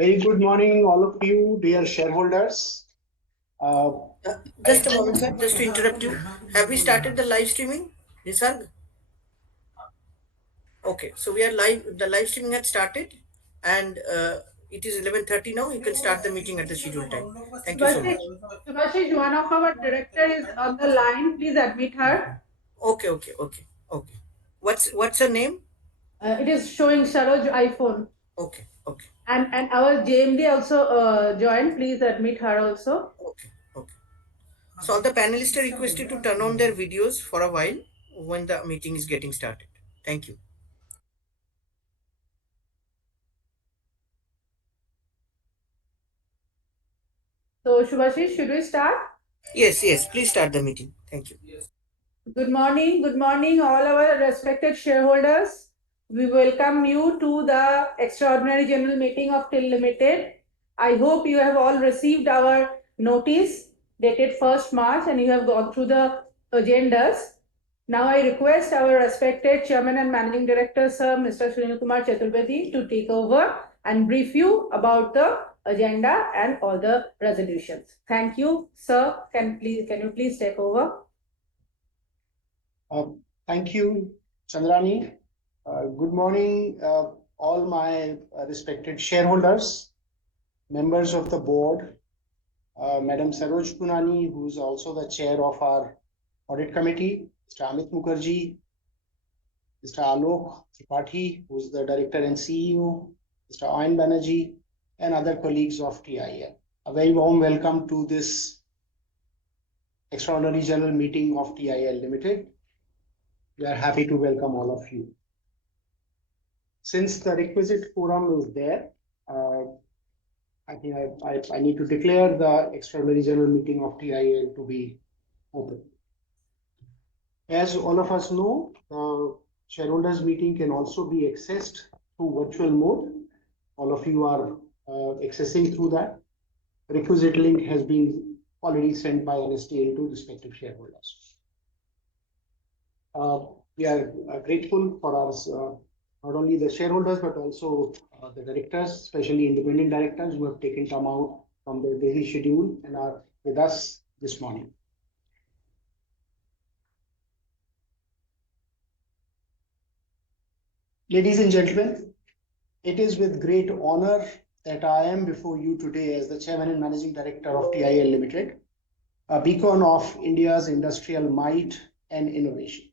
Very good morning, all of you, dear shareholders. Uh, Just a moment, sir. Just to interrupt you. Have we started the live streaming, Nisarg? Okay, so we are live. The live streaming had started, and it is 11:30 now. You can start the meeting at the scheduled time. Thank you so much. Subhashish, one of our director is on the line. Please admit her. Okay. What's her name? It is showing Saroj iPhone. Okay. And our JMD also joined. Please admit her also. Okay. So all the panelists are requested to turn on their videos for a while when the meeting is getting started. Thank you. So Subhashish, should we start? Yes. Please start the meeting. Thank you. Good morning, all our respected shareholders. We welcome you to the extraordinary general meeting of TIL Limited. I hope you have all received our notice dated 1st March and you have gone through the agendas. Now I request our respected Chairman and Managing Director, Sir Mr. Srinivas Kumar Chaturvedi, to take over and brief you about the agenda and all the resolutions. Thank you, sir. Can you please take over? Thank you, Chandrani. Good morning, all my respected shareholders, members of the board, Madam Saroj Punani, who is also the chair of our audit committee, Mr. Amit Mukherjee, Mr. Alok Tripathi, who is the director and CEO, Mr. Ayan Banerjee, and other colleagues of TIL. A very warm welcome to this extraordinary general meeting of TIL Limited. We are happy to welcome all of you. Since the requisite forum is there, I think I need to declare the extraordinary general meeting of TIL to be open. As all of us know, the shareholders meeting can also be accessed through virtual mode. All of you are accessing through that. Requisite link has been already sent by NSTL to respective shareholders. We are grateful for our not only the shareholders but also the directors, especially independent directors who have taken time out from their busy schedule and are with us this morning. Ladies and gentlemen, it is with great honor that I am before you today as the Chairman and Managing Director of TIL Limited, a beacon of India's industrial might and innovation.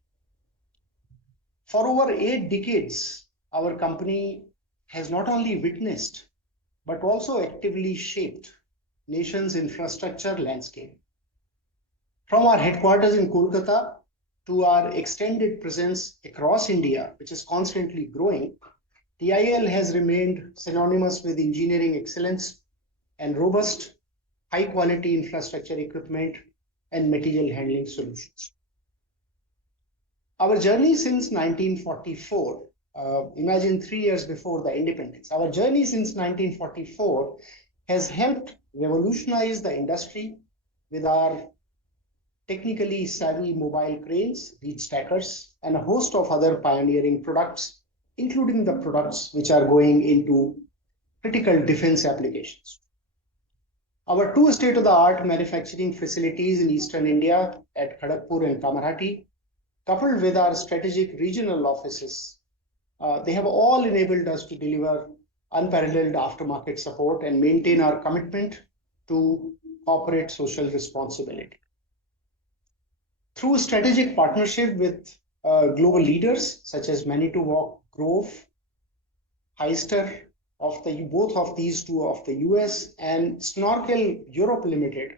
For over 8 decades, our company has not only witnessed but also actively shaped nation's infrastructure landscape. From our headquarters in Kolkata to our extended presence across India, which is constantly growing, TIL has remained synonymous with engineering excellence and robust, high-quality infrastructure equipment and material handling solutions. Our journey since 1944, imagine 3 years before the independence, our journey since 1944 has helped revolutionize the industry with our technically savvy mobile cranes, reach stackers, and a host of other pioneering products, including the products which are going into critical defense applications. Our two state-of-the-art manufacturing facilities in Eastern India at Kharagpur and Kamarhati, coupled with our strategic regional offices, they have all enabled us to deliver unparalleled aftermarket support and maintain our commitment to corporate social responsibility. Through strategic partnership with global leaders such as Manitou Walk Grove, Heister of both of these two of the US and Snorkel Europe Limited,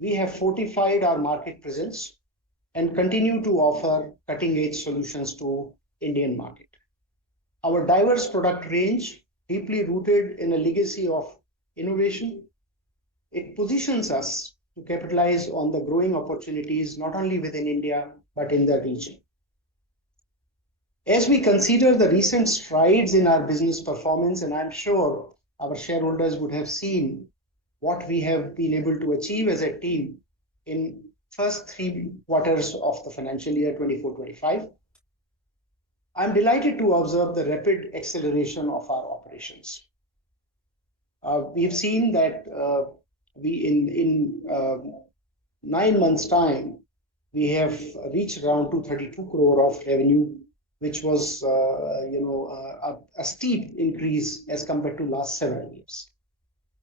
we have fortified our market presence and continue to offer cutting-edge solutions to Indian market. Our diverse product range, deeply rooted in a legacy of innovation, it positions us to capitalize on the growing opportunities not only within India but in the region. As we consider the recent strides in our business performance, and I'm sure our shareholders would have seen what we have been able to achieve as a team in first 3 quarters of the financial year 24-25, I'm delighted to observe the rapid acceleration of our operations. We've seen that in 9 months' time, we have reached around 232 crore of revenue, which was a steep increase as compared to last several years.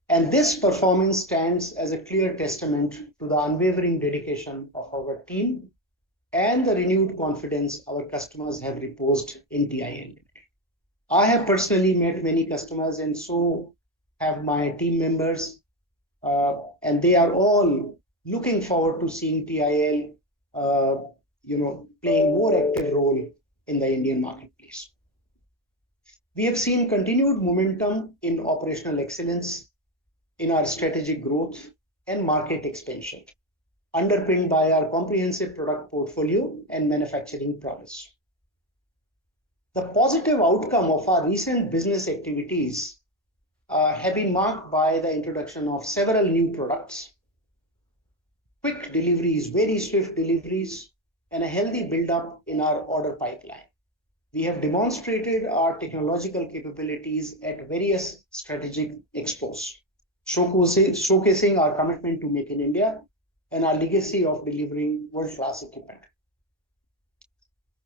And this performance stands as a clear testament to the unwavering dedication of our team and the renewed confidence our customers have reposed in TIL. I have personally met many customers, and so have my team members, and they are all looking forward to seeing TIL, playing more active role in the Indian marketplace. We have seen continued momentum in operational excellence, in our strategic growth and market expansion, underpinned by our comprehensive product portfolio and manufacturing prowess. The positive outcome of our recent business activities have been marked by the introduction of several new products, quick deliveries, very swift deliveries, and a healthy build-up in our order pipeline. We have demonstrated our technological capabilities at various strategic expos, showcasing our commitment to Make in India and our legacy of delivering world-class equipment.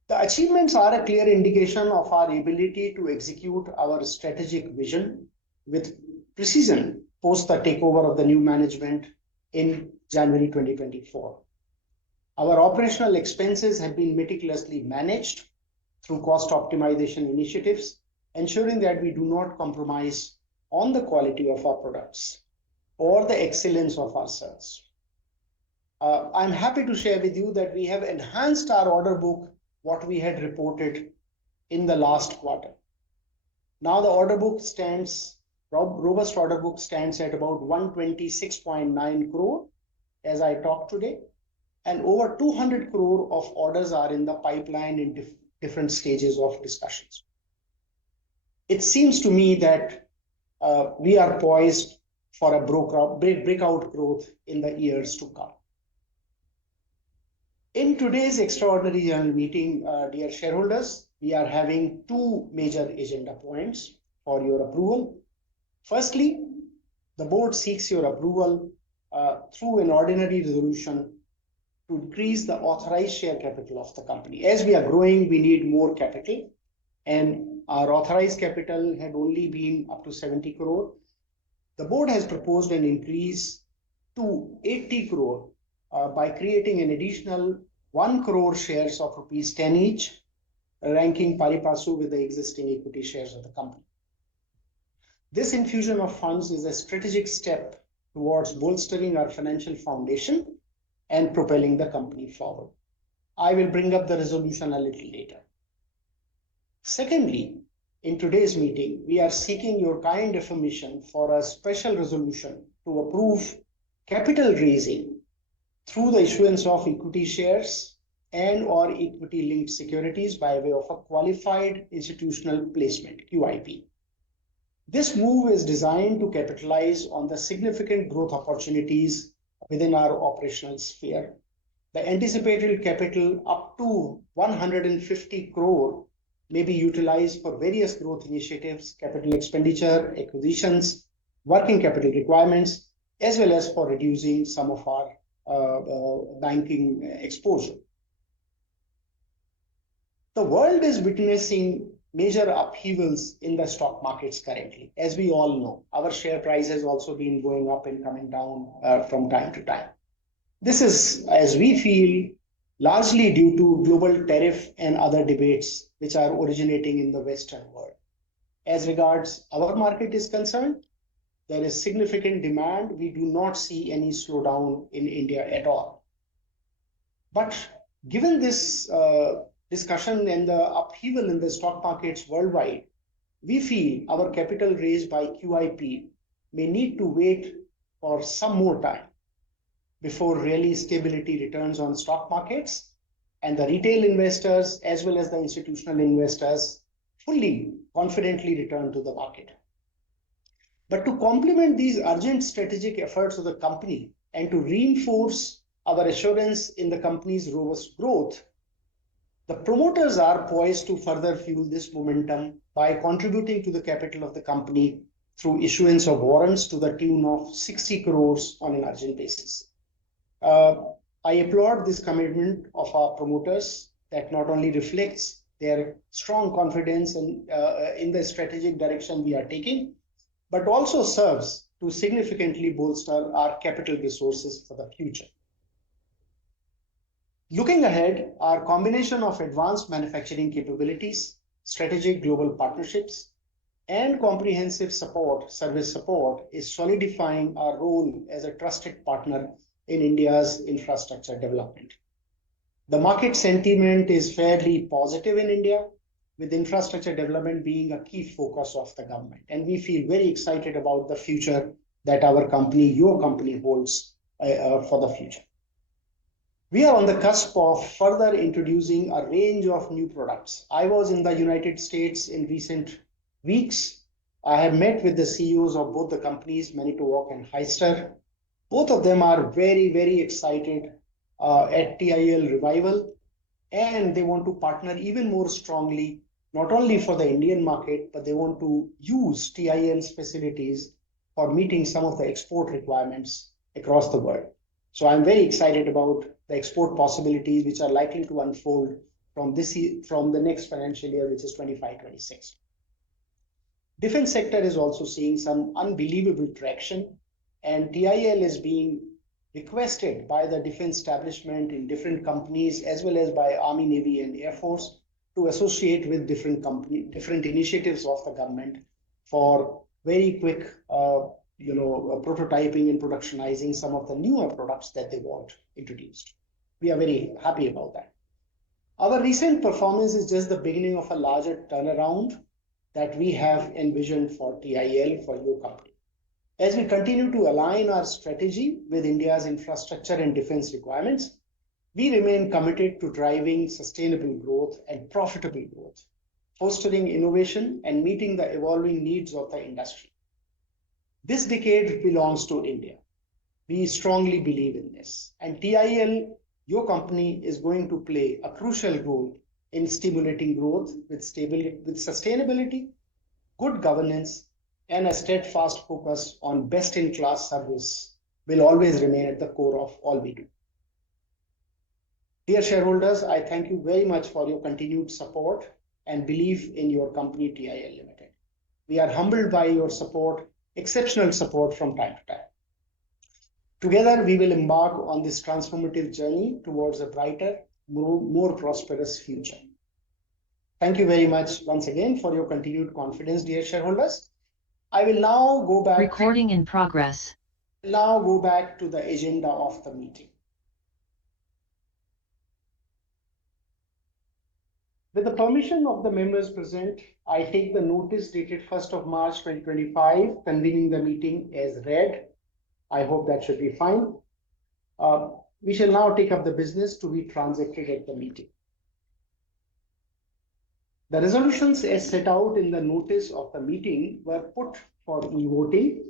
The achievements are a clear indication of our ability to execute our strategic vision with precision post the takeover of the new management in January 2024. Our operational expenses have been meticulously managed through cost optimization initiatives, ensuring that we do not compromise on the quality of our products or the excellence of our service. I'm happy to share with you that we have enhanced our order book, what we had reported in the last quarter. Now the robust order book stands at about 126.9 crore as I talk today, and over 200 crore of orders are in the pipeline in different stages of discussions. It seems to me that we are poised for a breakout growth in the years to come. In today's extraordinary general meeting, dear shareholders, we are having two major agenda points for your approval. Firstly, the board seeks your approval through an ordinary resolution to increase the authorized share capital of the company. As we are growing, we need more capital, and our authorized capital had only been up to 70 crore. The board has proposed an increase to 80 crore by creating an additional 1 crore shares of rupees 10 each, ranking pari passu with the existing equity shares of the company. This infusion of funds is a strategic step towards bolstering our financial foundation and propelling the company forward. I will bring up the resolution a little later. Secondly, in today's meeting, we are seeking your kind affirmation for a special resolution to approve capital raising through the issuance of equity shares and/or equity-linked securities by way of a qualified institutional placement, QIP. This move is designed to capitalize on the significant growth opportunities within our operational sphere. The anticipated capital up to 150 crore may be utilized for various growth initiatives, capital expenditure, acquisitions, working capital requirements, as well as for reducing some of our banking exposure. The world is witnessing major upheavals in the stock markets currently. As we all know, our share price has also been going up and coming down from time to time. This is, as we feel, largely due to global tariff and other debates which are originating in the Western world. As regards our market is concerned, there is significant demand. We do not see any slowdown in India at all. But given this discussion and the upheaval in the stock markets worldwide, we feel our capital raised by QIP may need to wait for some more time before really stability returns on stock markets and the retail investors as well as the institutional investors fully confidently return to the market. But to complement these urgent strategic efforts of the company and to reinforce our assurance in the company's robust growth, the promoters are poised to further fuel this momentum by contributing to the capital of the company through issuance of warrants to the tune of 60 crores on an urgent basis. I applaud this commitment of our promoters that not only reflects their strong confidence in the strategic direction we are taking, but also serves to significantly bolster our capital resources for the future. Looking ahead, our combination of advanced manufacturing capabilities, strategic global partnerships, and comprehensive service support is solidifying our role as a trusted partner in India's infrastructure development. The market sentiment is fairly positive in India, with infrastructure development being a key focus of the government. And we feel very excited about the future that our company, your company, holds for the future. We are on the cusp of further introducing a range of new products. I was in the United States in recent weeks. I have met with the CEOs of both the companies, Manitowoc and Hyster. Both of them are very, very excited at TIL revival, and they want to partner even more strongly, not only for the Indian market, but they want to use TIL's facilities for meeting some of the export requirements across the world. So I'm very excited about the export possibilities which are likely to unfold from the next financial year, which is 25-26. Defense sector is also seeing some unbelievable traction, and TIL is being requested by the defense establishment in different companies as well as by Army, Navy, and Air Force to associate with different initiatives of the government for very quick prototyping and productionizing some of the newer products that they want introduced. We are very happy about that. Our recent performance is just the beginning of a larger turnaround that we have envisioned for TIL, for your company. As we continue to align our strategy with India's infrastructure and defense requirements, we remain committed to driving sustainable growth and profitable growth, fostering innovation and meeting the evolving needs of the industry. This decade belongs to India. We strongly believe in this. And TIL, your company, is going to play a crucial role in stimulating growth with sustainability, good governance, and a steadfast focus on best-in-class service will always remain at the core of all we do. Dear shareholders, I thank you very much for your continued support and belief in your company, TIL Limited. We are humbled by your support, exceptional support from time to time. Together, we will embark on this transformative journey towards a brighter, more prosperous future. Thank you very much once again for your continued confidence, dear shareholders. I will now go back. Recording in progress. Now go back to the agenda of the meeting. With the permission of the members present, I take the notice dated 1st of March 2025 convening the meeting as read. I hope that should be fine. We shall now take up the business to be transacted at the meeting. The resolutions as set out in the notice of the meeting were put for e-voting,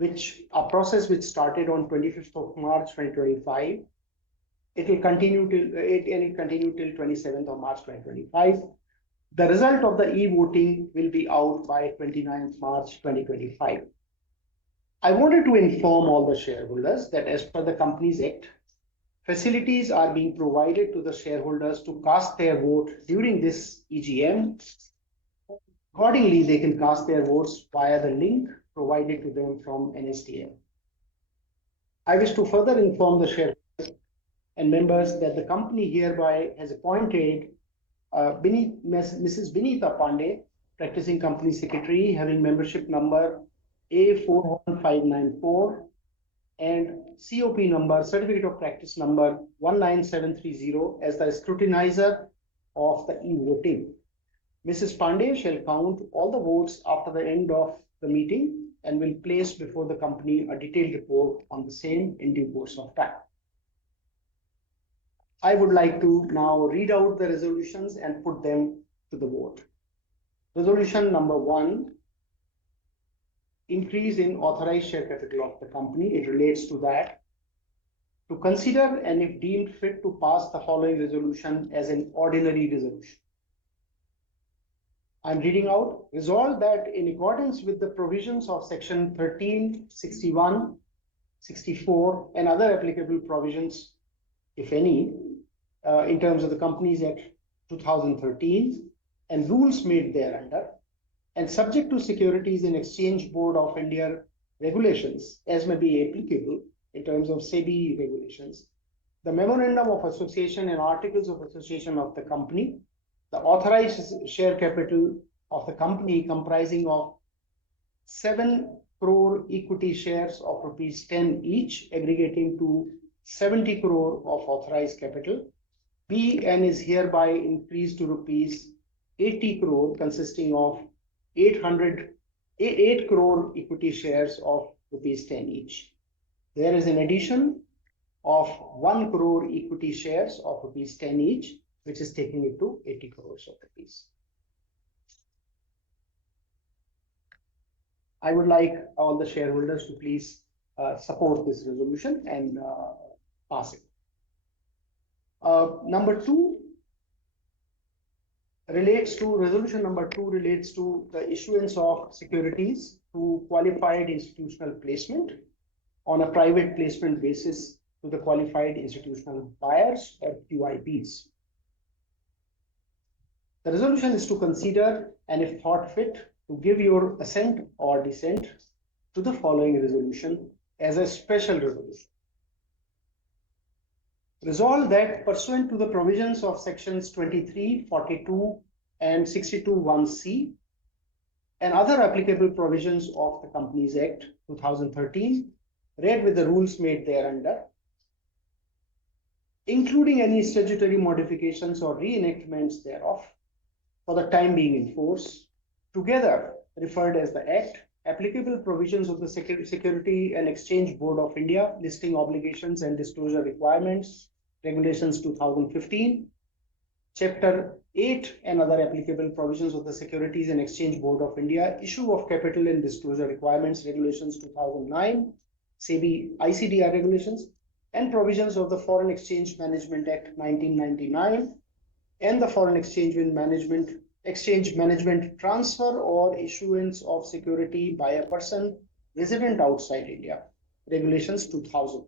a process which started on 25th of March 2025. It will continue till 27th of March 2025. The result of the e-voting will be out by 29th March 2025. I wanted to inform all the shareholders that as per the Companies Act, facilities are being provided to the shareholders to cast their vote during this EGM. Accordingly, they can cast their votes via the link provided to them from NSDL. I wish to further inform the shareholders and members that the company hereby has appointed Mrs. Binita Pandey, practicing company secretary, having membership number A41594 and COP number, certificate of practice number 19730 as the scrutinizer of the e-voting. Mrs. Pandey shall count all the votes after the end of the meeting and will place before the company a detailed report on the same in due course of time. I would like to now read out the resolutions and put them to the vote. Resolution number 1, increase in authorized share capital of the company. It relates to that. To consider and if deemed fit to pass the following resolution as an ordinary resolution. I'm reading out. Resolved that in accordance with the provisions of section 13, 61, 64, and other applicable provisions, if any, in terms of the Companies Act 2013 and rules made thereunder, and subject to Securities and Exchange Board of India regulations as may be applicable in terms of SEBI regulations, the Memorandum of Association and Articles of Association of the company, the authorized share capital of the company comprising of 7 crore equity shares of rupees 10 each, aggregating to 70 crore of authorized capital, be and is hereby increased to rupees 80 crore, consisting of 8 crore equity shares of rupees 10 each. There is an addition of 1 crore equity shares of rupees 10 each, which is taking it to 80 crores of rupees. I would like all the shareholders to please support this resolution and pass it. Resolution number two relates to the issuance of securities to qualified institutional placement on a private placement basis to the qualified institutional buyers or QIBs. The resolution is to consider and if thought fit to give your assent or dissent to the following resolution as a special resolution. Resolved that pursuant to the provisions of sections 23, 42 and 62(1)(c) and other applicable provisions of the Companies Act 2013, read with the rules made thereunder, including any statutory modifications or reenactments thereof, for the time being in force, together referred as the Act, applicable provisions of the Security and Exchange Board of India, listing obligations and disclosure requirements, regulations 2015, Chapter 8 and other applicable provisions of the Securities and Exchange Board of India, issue of capital and disclosure requirements, regulations 2009, SEBI ICDR regulations, and provisions of the Foreign Exchange Management Act 1999 and the Foreign Exchange Management Transfer or Issuance of Security by a person resident outside India, regulations 2000,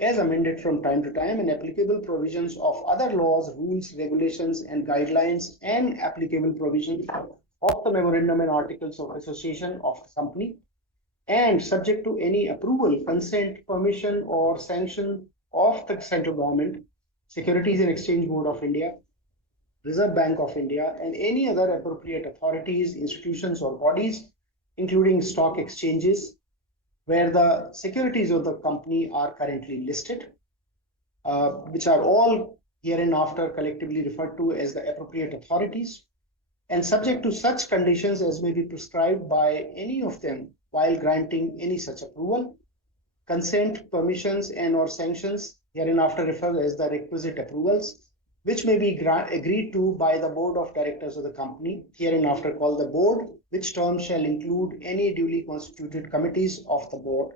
as amended from time to time, and applicable provisions of other laws, rules, regulations, and guidelines, and applicable provisions of the Memorandum and Articles of Association of the company, and subject to any approval, consent, permission, or sanction of the central government, Securities and Exchange Board of India, Reserve Bank of India, and any other appropriate authorities, institutions, or bodies, including stock exchanges, where the securities of the company are currently listed, which are all hereinafter collectively referred to as the appropriate authorities, and subject to such conditions as may be prescribed by any of them while granting any such approval, consent, permissions, and or sanctions, hereinafter referred as the requisite approvals, which may be agreed to by the board of directors of the company, hereinafter called the board, which term shall include any duly constituted committees of the board.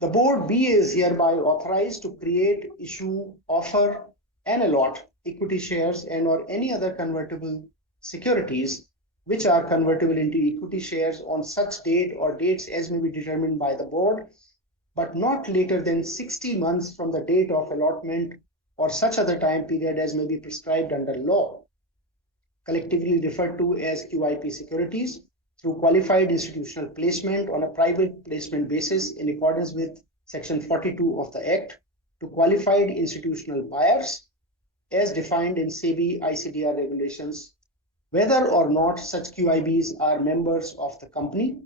The board B is hereby authorized to create, issue, offer, and allot equity shares and or any other convertible securities which are convertible into equity shares on such date or dates as may be determined by the board, but not later than 60 months from the date of allotment or such other time period as may be prescribed under law, collectively referred to as QIP securities, through qualified institutional placement on a private placement basis in accordance with Section 42 of the Act, to qualified institutional buyers as defined in SEBI ICDR regulations, whether or not such QIBs are members of the company,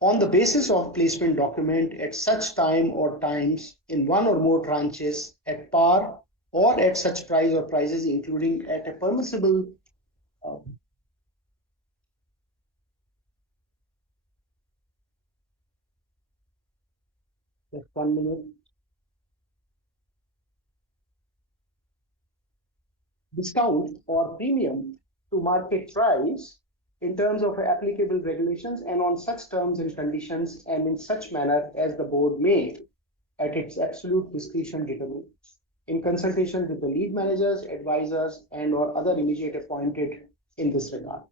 on the basis of placement document at such time or times in one or more tranches at par or at such price or prices, including at a permissible just 1 minute. Discount or premium to market price in terms of applicable regulations and on such terms and conditions and in such manner as the board may, at its absolute discretion, determine, in consultation with the lead managers, advisors, and or other immediate appointed in this regard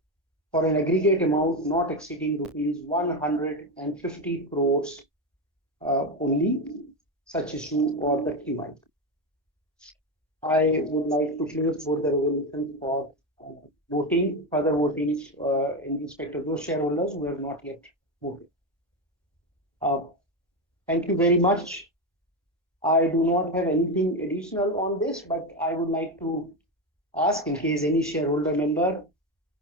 for an aggregate amount not exceeding rupees 150 crores only. Such issue or the QI. I would like to close both the resolutions for voting, further voting in respect of those shareholders who have not yet voted. Thank you very much. I do not have anything additional on this, but I would like to ask in case any shareholder member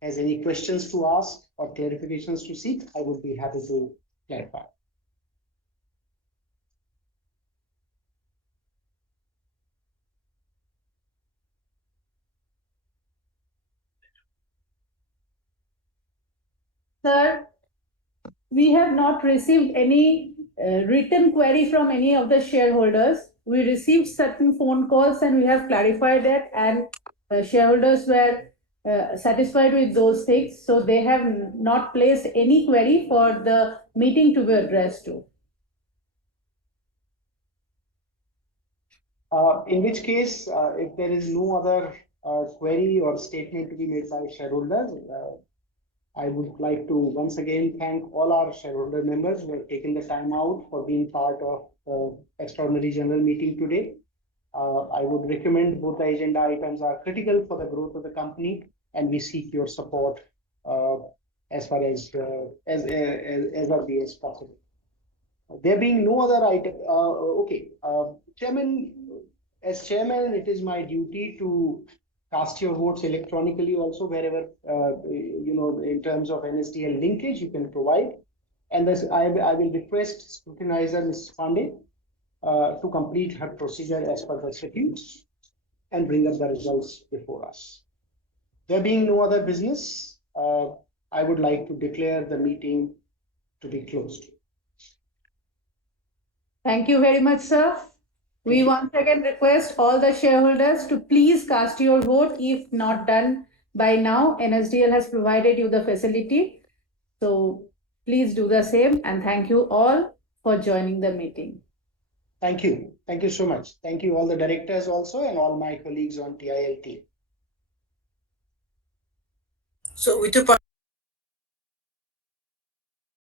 has any questions to ask or clarifications to seek, I would be happy to clarify. Sir, we have not received any written query from any of the shareholders. We received certain phone calls and we have clarified that, and shareholders were satisfied with those things. So they have not placed any query for the meeting to be addressed to. In which case, if there is no other query or statement to be made by shareholders, I would like to once again thank all our shareholder members who have taken the time out for being part of the extraordinary general meeting today. I would recommend both the agenda items are critical for the growth of the company, and we seek your support as far as early as possible. There being no other item, Chairman, as Chairman, it is my duty to cast your votes electronically also wherever, in terms of NSDL linkage, you can provide. And this, I will request scrutinizer Ms. Pandey to complete her procedure as per the statutes and bring up the results before us. There being no other business, I would like to declare the meeting to be closed. Thank you very much, sir. We once again request all the shareholders to please cast your vote if not done by now. NSDL has provided you the facility. So please do the same, and thank you all for joining the meeting. Thank you. Thank you so much. Thank you all the directors also and all my colleagues on TIL team. So with your